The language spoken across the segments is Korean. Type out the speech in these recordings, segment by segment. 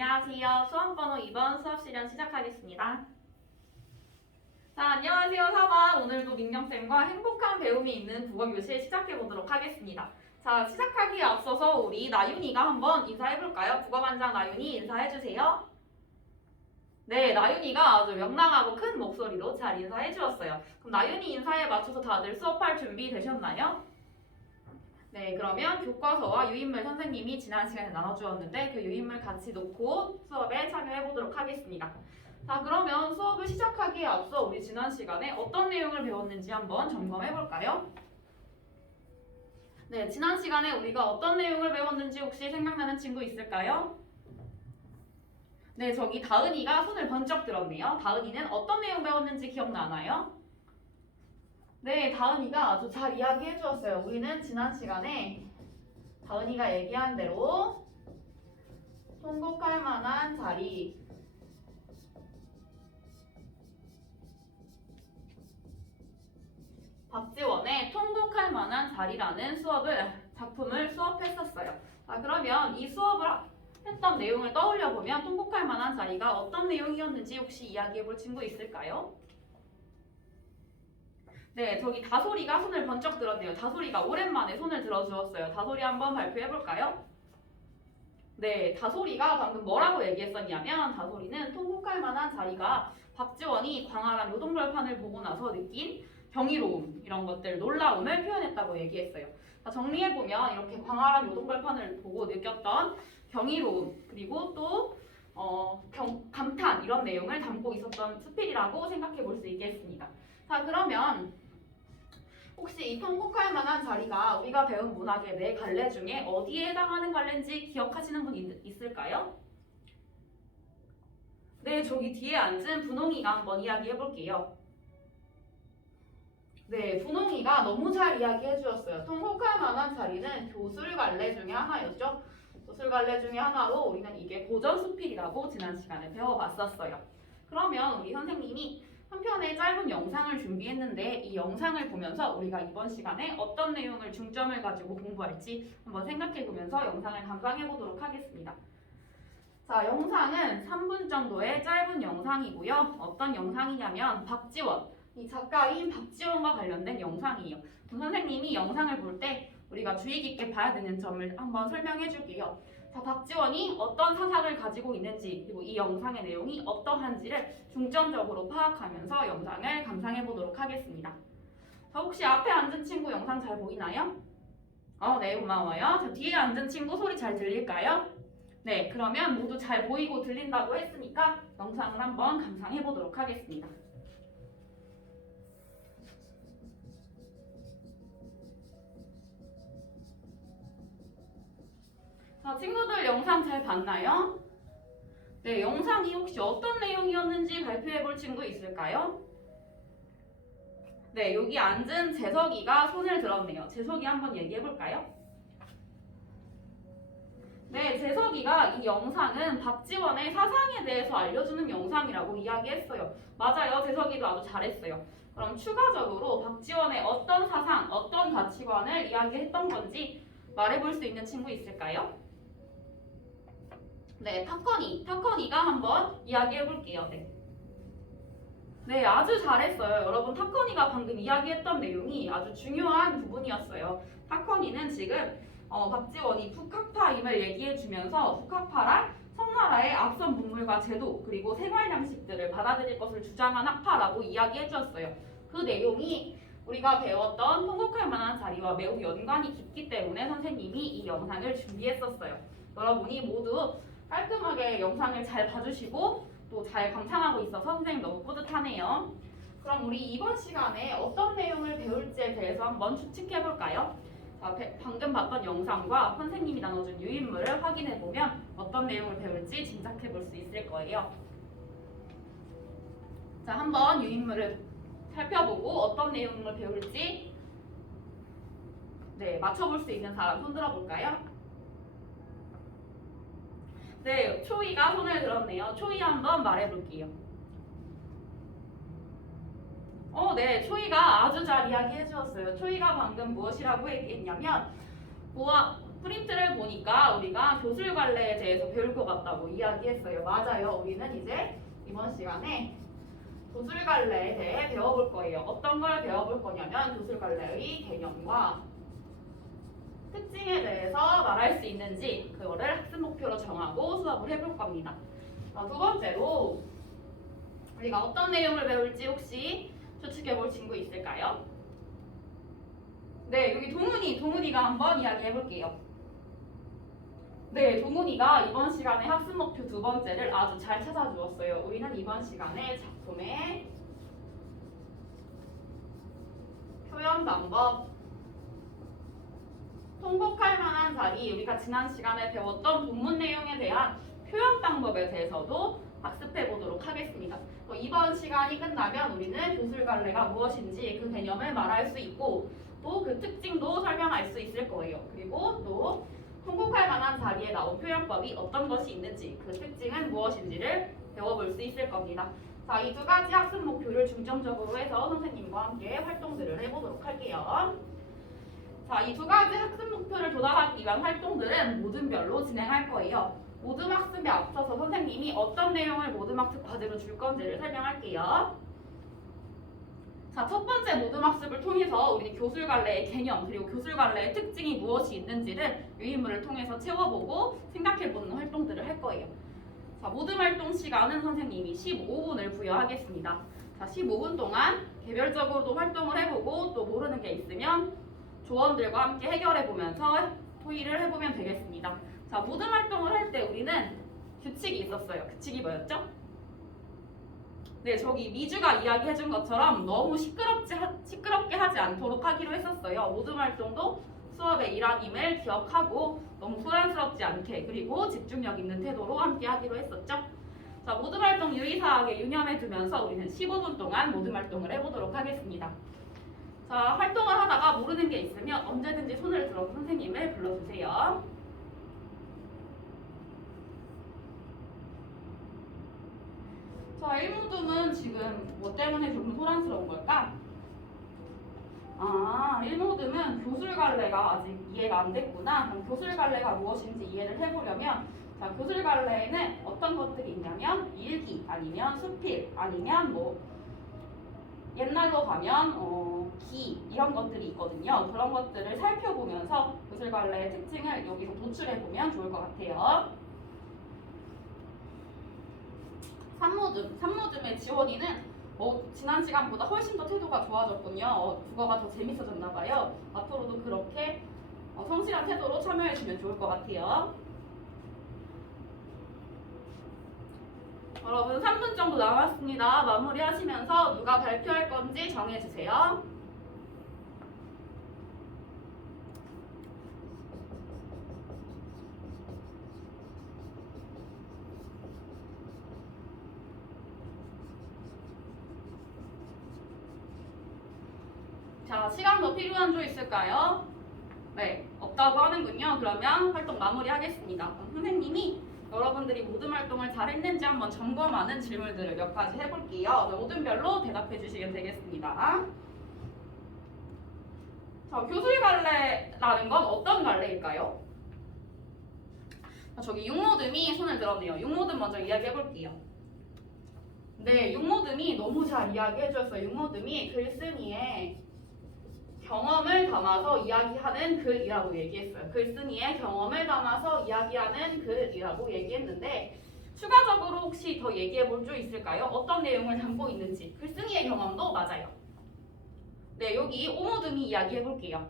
안녕하세요. 수험번호 2번 수업 실현 시작하겠습니다. 자, 안녕하세요. 4반. 오늘도 민경쌤과 행복한 배움이 있는 국어 교실 시작해보도록 하겠습니다. 자, 시작하기에 앞서서 우리 나윤이가 한번 인사해볼까요? 국어반장 나윤이 인사해주세요. 네, 나윤이가 아주 명랑하고 큰 목소리로 잘 인사해주었어요. 그럼 나윤이 인사에 맞춰서 다들 수업할 준비 되셨나요? 네, 그러면 교과서와 유인물 선생님이 지난 시간에 나눠주었는데 그 유인물 같이 놓고 수업에 참여해보도록 하겠습니다. 자, 그러면 수업을 시작하기에 앞서 우리 지난 시간에 어떤 내용을 배웠는지 한번 점검해볼까요? 네, 지난 시간에 우리가 어떤 내용을 배웠는지 혹시 생각나는 친구 있을까요? 네, 저기 다은이가 손을 번쩍 들었네요. 다은이는 어떤 내용 배웠는지 기억나나요? 네, 다은이가 아주 잘 이야기해 주었어요. 우리는 지난 시간에 다은이가 얘기한 대로 통곡할 만한 자리, 박지원의 통곡할 만한 자리라는 작품을 수업했었어요. 자, 그러면 이 수업을 했던 내용을 떠올려 보면 통곡할 만한 자리가 어떤 내용이었는지 혹시 이야기해 볼 친구 있을까요? 네, 저기 다솔이가 손을 번쩍 들었네요. 다솔이가 오랜만에 손을 들어주었어요. 다솔이 한번 발표해볼까요? 네, 다솔이가 방금 뭐라고 얘기했었냐면 다솔이는 통곡할 만한 자리가 박지원이 광활한 요동벌판을 보고 나서 느낀 경이로움, 이런 것들, 놀라움을 표현했다고 얘기했어요. 정리해보면 이렇게 광활한 요동벌판을 보고 느꼈던 경이로움, 그리고 또 감탄, 이런 내용을 담고 있었던 수필이라고 생각해 볼 수 있겠습니다. 자, 그러면 혹시 이 통곡할 만한 자리가 우리가 배운 문학의 네 갈래 중에 어디에 해당하는 갈래인지 기억하시는 분 있을까요? 네, 저기 뒤에 앉은 분홍이가 한번 이야기해 볼게요. 네, 분홍이가 너무 잘 이야기해 주었어요. 통곡할 만한 자리는 교술 갈래 중에 하나였죠. 교술 갈래 중에 하나로 우리는 이게 고전수필이라고 지난 시간에 배워봤었어요. 그러면 우리 선생님이 한 편의 짧은 영상을 준비했는데 이 영상을 보면서 우리가 이번 시간에 어떤 내용을 중점을 가지고 공부할지 한번 생각해보면서 영상을 감상해보도록 하겠습니다. 자, 영상은 3분 정도의 짧은 영상이고요. 어떤 영상이냐면 박지원, 이 작가인 박지원과 관련된 영상이에요. 그럼 선생님이 영상을 볼 때 우리가 주의 깊게 봐야 되는 점을 한번 설명해 줄게요. 자, 박지원이 어떤 사상을 가지고 있는지 그리고 이 영상의 내용이 어떠한지를 중점적으로 파악하면서 영상을 감상해 보도록 하겠습니다. 자, 혹시 앞에 앉은 친구 영상 잘 보이나요? 네, 고마워요. 자, 뒤에 앉은 친구 소리 잘 들릴까요? 네, 그러면 모두 잘 보이고 들린다고 했으니까 영상을 한번 감상해 보도록 하겠습니다. 자, 친구들 영상 잘 봤나요? 네, 영상이 혹시 어떤 내용이었는지 발표해 볼 친구 있을까요? 네, 여기 앉은 재석이가 손을 들었네요. 재석이 한번 얘기해 볼까요? 네, 재석이가 이 영상은 박지원의 사상에 대해서 알려주는 영상이라고 이야기했어요. 맞아요, 재석이도 아주 잘했어요. 그럼 추가적으로 박지원의 어떤 사상, 어떤 가치관을 이야기했던 건지 말해볼 수 있는 친구 있을까요? 네, 타커니가 한번 이야기해 볼게요. 네, 아주 잘했어요. 여러분, 타커니가 방금 이야기했던 내용이 아주 중요한 부분이었어요. 타커니는 지금 박지원이 북학파임을 얘기해 주면서 북학파란 청나라의 앞선 문물과 제도 그리고 생활 양식들을 받아들일 것을 주장한 학파라고 이야기해 주었어요. 그 내용이 우리가 배웠던 통곡할 만한 자리와 매우 연관이 깊기 때문에 선생님이 이 영상을 준비했었어요. 여러분이 모두 깔끔하게 영상을 잘 봐주시고 또 잘 감상하고 있어서 선생님 너무 뿌듯하네요. 그럼 우리 이번 시간에 어떤 내용을 배울지에 대해서 한번 추측해볼까요? 자, 방금 봤던 영상과 선생님이 나눠준 유인물을 확인해보면 어떤 내용을 배울지 짐작해볼 수 있을 거예요. 자, 한번 유인물을 살펴보고 어떤 내용을 배울지 맞춰볼 수 있는 사람 손 들어볼까요? 네, 초이가 손을 들었네요. 초이 한번 말해볼게요. 네, 초이가 아주 잘 이야기해 주었어요. 초이가 방금 무엇이라고 얘기했냐면 프린트를 보니까 우리가 교술관례에 대해서 배울 것 같다고 이야기했어요. 맞아요. 우리는 이제 이번 시간에 교술관례에 대해 배워볼 거예요. 어떤 걸 배워볼 거냐면 교술관례의 개념과 특징에 대해서 말할 수 있는지 그거를 학습 목표로 정하고 수업을 해볼 겁니다. 두 번째로 우리가 어떤 내용을 배울지 혹시 추측해볼 친구 있을까요? 네, 여기 동훈이가 한번 이야기해볼게요. 네, 동훈이가 이번 시간에 학습 목표 두 번째를 아주 잘 찾아주었어요. 우리는 이번 시간에 작품의 표현 방법, 통곡할 만한 자리, 우리가 지난 시간에 배웠던 본문 내용에 대한 표현 방법에 대해서도 학습해 보도록 하겠습니다. 이번 시간이 끝나면 우리는 교술관례가 무엇인지 그 개념을 말할 수 있고 또 그 특징도 설명할 수 있을 거예요. 그리고 또 통곡할 만한 자리에 나온 표현법이 어떤 것이 있는지 그 특징은 무엇인지를 배워볼 수 있을 겁니다. 자, 이 두 가지 학습 목표를 중점적으로 해서 선생님과 함께 활동들을 해보도록 할게요. 자, 이 두 가지 학습 목표를 도달하기 위한 활동들은 모둠별로 진행할 거예요. 모둠 학습에 앞서서 선생님이 어떤 내용을 모둠 학습 과제로 줄 건지를 설명할게요. 자, 첫 번째 모둠 학습을 통해서 우리 교술관례의 개념 그리고 교술관례의 특징이 무엇이 있는지를 유인물을 통해서 채워보고 생각해보는 활동들을 할 거예요. 자, 모둠 활동 시간은 선생님이 15분을 부여하겠습니다. 자, 15분 동안 개별적으로도 활동을 해보고 또 모르는 게 있으면 조원들과 함께 해결해보면서 토의를 해보면 되겠습니다. 자, 모둠 활동을 할 때 우리는 규칙이 있었어요. 규칙이 뭐였죠? 네, 저기 미주가 이야기해준 것처럼 너무 시끄럽게 하지 않도록 하기로 했었어요. 모둠 활동도 수업의 일환임을 기억하고 너무 소란스럽지 않게 그리고 집중력 있는 태도로 함께 하기로 했었죠. 자, 모둠 활동 유의사항에 유념해 두면서 우리는 15분 동안 모둠 활동을 해보도록 하겠습니다. 자, 활동을 하다가 모르는 게 있으면 언제든지 손을 들어서 선생님을 불러주세요. 자, 1모둠은 지금 뭐 때문에 조금 소란스러운 걸까? 1모둠은 교술관례가 아직 이해가 안 됐구나. 그럼 교술관례가 무엇인지 이해를 해보려면 자, 교술관례에는 어떤 것들이 있냐면 일기, 아니면 수필, 아니면 뭐 옛날로 가면 기 이런 것들이 있거든요. 그런 것들을 살펴보면서 교술관례의 특징을 여기서 도출해보면 좋을 것 같아요. 3모둠의 지원이는 지난 시간보다 훨씬 더 태도가 좋아졌군요. 국어가 더 재밌어졌나 봐요. 앞으로도 그렇게 성실한 태도로 참여해주면 좋을 것 같아요. 여러분 3분 정도 남았습니다. 마무리하시면서 누가 발표할 건지 정해주세요. 자, 시간 더 필요한 조 있을까요? 네, 없다고 하는군요. 그러면 활동 마무리하겠습니다. 그럼 선생님이 여러분들이 모둠 활동을 잘 했는지 한번 점검하는 질문들을 몇 가지 해볼게요. 모둠별로 대답해 주시면 되겠습니다. 자, 교술관례라는 건 어떤 관례일까요? 저기 6모둠이 손을 들었네요. 6모둠 먼저 이야기해볼게요. 네, 6모둠이 너무 잘 이야기해주셨어요. 6모둠이 글쓴이의 경험을 담아서 이야기하는 글이라고 얘기했어요. 글쓴이의 경험을 담아서 이야기하는 글이라고 얘기했는데 추가적으로 혹시 더 얘기해 볼 줄 있을까요? 어떤 내용을 담고 있는지. 글쓴이의 경험도 맞아요. 네, 여기 오모듬이 이야기해 볼게요.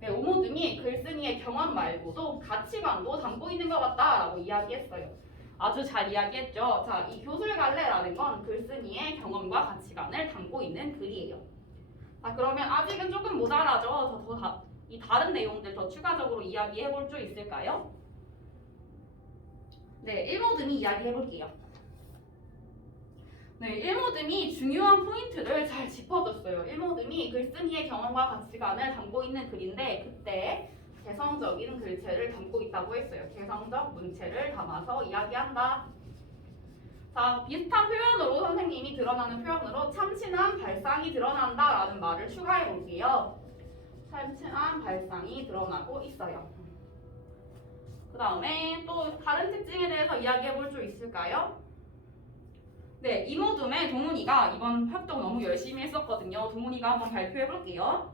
네, 오모듬이 글쓴이의 경험 말고도 가치관도 담고 있는 것 같다라고 이야기했어요. 아주 잘 이야기했죠. 자, 이 교술관례라는 건 글쓴이의 경험과 가치관을 담고 있는 글이에요. 자, 그러면 아직은 조금 모자라죠. 이 다른 내용들 더 추가적으로 이야기해 볼 줄 있을까요? 네, 1모듬이 이야기해 볼게요. 네, 1모듬이 중요한 포인트를 잘 짚어줬어요. 1모듬이 글쓴이의 경험과 가치관을 담고 있는 글인데 그때 개성적인 글체를 담고 있다고 했어요. 개성적 문체를 담아서 이야기한다. 자, 비슷한 표현으로 선생님이 드러나는 표현으로 참신한 발상이 드러난다 라는 말을 추가해 볼게요. 참신한 발상이 드러나고 있어요. 그 다음에 또 다른 특징에 대해서 이야기해 볼 수 있을까요? 네, 이모둠의 동훈이가 이번 활동 너무 열심히 했었거든요. 동훈이가 한번 발표해 볼게요.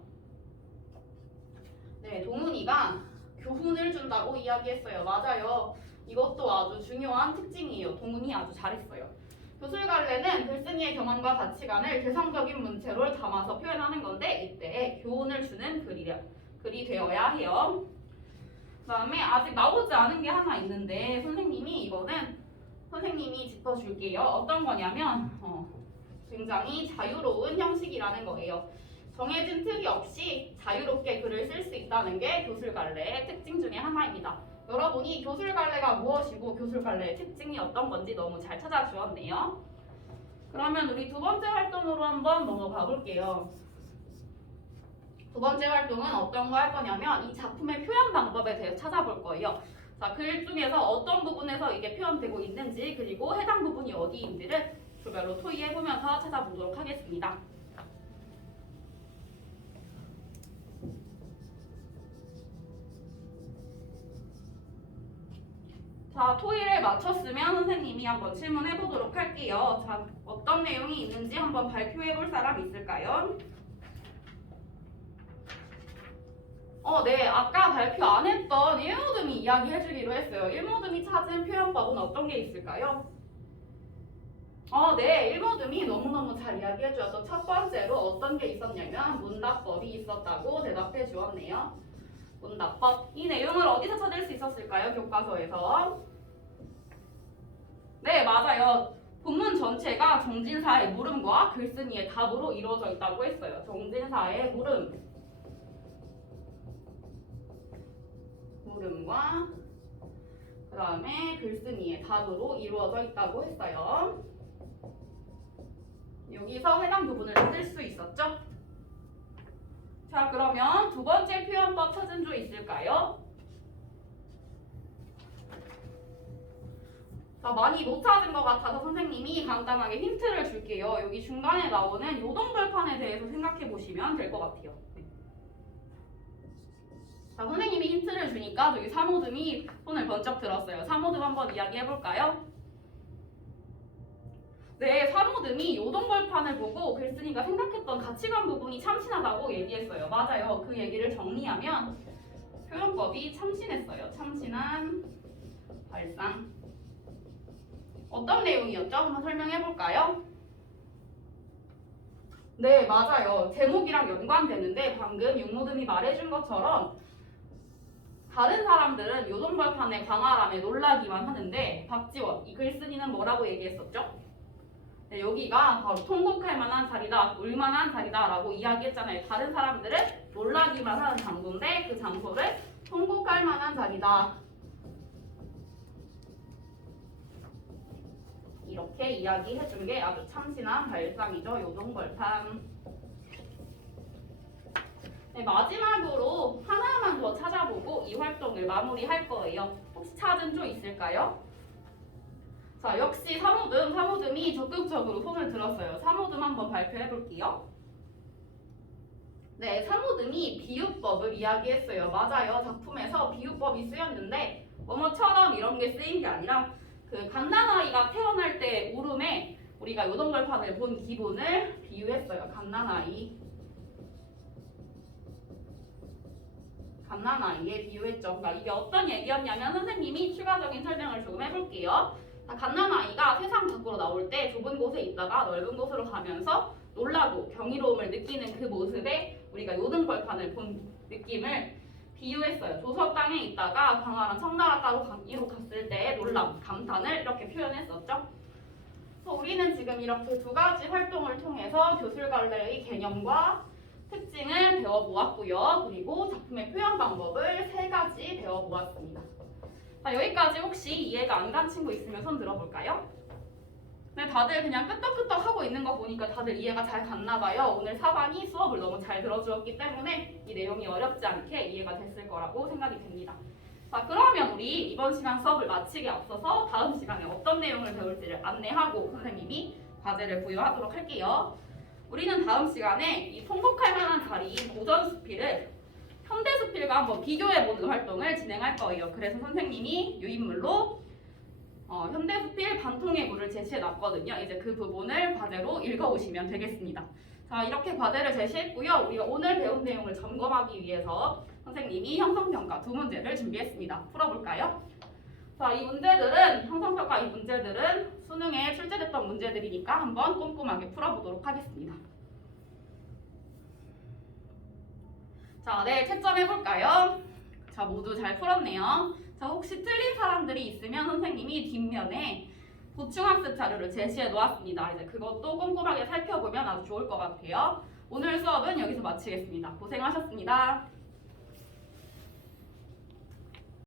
네, 동훈이가 교훈을 준다고 이야기했어요. 맞아요. 이것도 아주 중요한 특징이에요. 동훈이 아주 잘했어요. 교술갈래는 글쓴이의 경험과 가치관을 개성적인 문체로 담아서 표현하는 건데 이때 교훈을 주는 글이 되어야 해요. 그 다음에 아직 나오지 않은 게 하나 있는데 선생님이 짚어줄게요. 어떤 거냐면 굉장히 자유로운 형식이라는 거예요. 정해진 틀이 없이 자유롭게 글을 쓸 수 있다는 게 교술갈래의 특징 중에 하나입니다. 여러분이 교술갈래가 무엇이고 교술갈래의 특징이 어떤 건지 너무 잘 찾아주었네요. 그러면 우리 두 번째 활동으로 한번 넘어가 볼게요. 두 번째 활동은 어떤 거 할 거냐면 이 작품의 표현 방법에 대해 찾아볼 거예요. 자, 글 중에서 어떤 부분에서 이게 표현되고 있는지 그리고 해당 부분이 어디인지를 조별로 토의해보면서 찾아보도록 하겠습니다. 자, 토의를 마쳤으면 선생님이 한번 질문해 보도록 할게요. 자, 어떤 내용이 있는지 한번 발표해 볼 사람 있을까요? 네, 아까 발표 안 했던 일모듬이 이야기해 주기로 했어요. 일모듬이 찾은 표현법은 어떤 게 있을까요? 네, 일모듬이 너무너무 잘 이야기해 주어서 첫 번째로 어떤 게 있었냐면 문답법이 있었다고 대답해 주었네요. 문답법. 이 내용을 어디서 찾을 수 있었을까요? 교과서에서. 네, 맞아요. 본문 전체가 정진사의 물음과 글쓴이의 답으로 이루어져 있다고 했어요. 정진사의 물음과 그 다음에 글쓴이의 답으로 이루어져 있다고 했어요. 여기서 해당 부분을 찾을 수 있었죠? 자, 그러면 두 번째 표현법 찾은 조 있을까요? 자, 많이 못 찾은 것 같아서 선생님이 간단하게 힌트를 줄게요. 여기 중간에 나오는 요동벌판에 대해서 생각해 보시면 될 것 같아요. 자, 선생님이 힌트를 주니까 저기 사모듬이 손을 번쩍 들었어요. 사모듬 한번 이야기해 볼까요? 네, 사모듬이 요동벌판을 보고 글쓴이가 생각했던 가치관 부분이 참신하다고 얘기했어요. 맞아요. 그 얘기를 정리하면 표현법이 참신했어요. 참신한 발상. 어떤 내용이었죠? 한번 설명해 볼까요? 네, 맞아요. 제목이랑 연관되는데 방금 육모듬이 말해준 것처럼 다른 사람들은 요동벌판의 광활함에 놀라기만 하는데 박지원, 이 글쓴이는 뭐라고 얘기했었죠? 네, 여기가 바로 통곡할 만한 자리다, 울만한 자리다 라고 이야기했잖아요. 다른 사람들은 놀라기만 하는 장소인데 그 장소를 통곡할 만한 자리다. 이렇게 이야기해준 게 아주 참신한 발상이죠. 요동벌판. 네, 마지막으로 하나만 더 찾아보고 이 활동을 마무리할 거예요. 혹시 찾은 조 있을까요? 자, 역시 사모듬이 적극적으로 손을 들었어요. 사모듬 한번 발표해 볼게요. 네, 사모듬이 비유법을 이야기했어요. 맞아요. 작품에서 비유법이 쓰였는데 뭐뭐처럼 이런 게 쓰인 게 아니라 그 갓난아이가 태어날 때 울음에 우리가 요동벌판을 본 기분을 비유했어요. 갓난아이에 비유했죠. 그러니까 이게 어떤 얘기였냐면 선생님이 추가적인 설명을 조금 해볼게요. 갓난아이가 세상 밖으로 나올 때 좁은 곳에 있다가 넓은 곳으로 가면서 놀라고 경이로움을 느끼는 그 모습에 우리가 요동벌판을 본 느낌을 비유했어요. 조석 땅에 있다가 광활한 청나라 따로 강의로 갔을 때의 놀람, 감탄을 이렇게 표현했었죠. 그래서 우리는 지금 이렇게 두 가지 활동을 통해서 교술갈래의 개념과 특징을 배워보았고요. 그리고 작품의 표현 방법을 3가지 배워보았습니다. 자, 여기까지 혹시 이해가 안 간 친구 있으면 손 들어볼까요? 네, 다들 그냥 끄떡끄떡 하고 있는 거 보니까 다들 이해가 잘 갔나 봐요. 오늘 4반이 수업을 너무 잘 들어주었기 때문에 이 내용이 어렵지 않게 이해가 됐을 거라고 생각이 됩니다. 자, 그러면 우리 이번 시간 수업을 마치기에 앞서서 다음 시간에 어떤 내용을 배울지를 안내하고 선생님이 과제를 부여하도록 할게요. 우리는 다음 시간에 이 통곡할 만한 자리인 고전수필을 현대수필과 한번 비교해보는 활동을 진행할 거예요. 그래서 선생님이 유인물로 현대수필 반통의 구를 제시해놨거든요. 이제 그 부분을 과제로 읽어오시면 되겠습니다. 자, 이렇게 과제를 제시했고요. 우리가 오늘 배운 내용을 점검하기 위해서 선생님이 형성평가 두 문제를 준비했습니다. 풀어볼까요? 자, 이 문제들은 형성평가 이 문제들은 수능에 출제됐던 문제들이니까 한번 꼼꼼하게 풀어보도록 하겠습니다. 자, 네, 채점해볼까요? 자, 모두 잘 풀었네요. 자, 혹시 틀린 사람들이 있으면 선생님이 뒷면에 보충학습 자료를 제시해 놓았습니다. 이제 그것도 꼼꼼하게 살펴보면 아주 좋을 것 같아요. 오늘 수업은 여기서 마치겠습니다. 고생하셨습니다.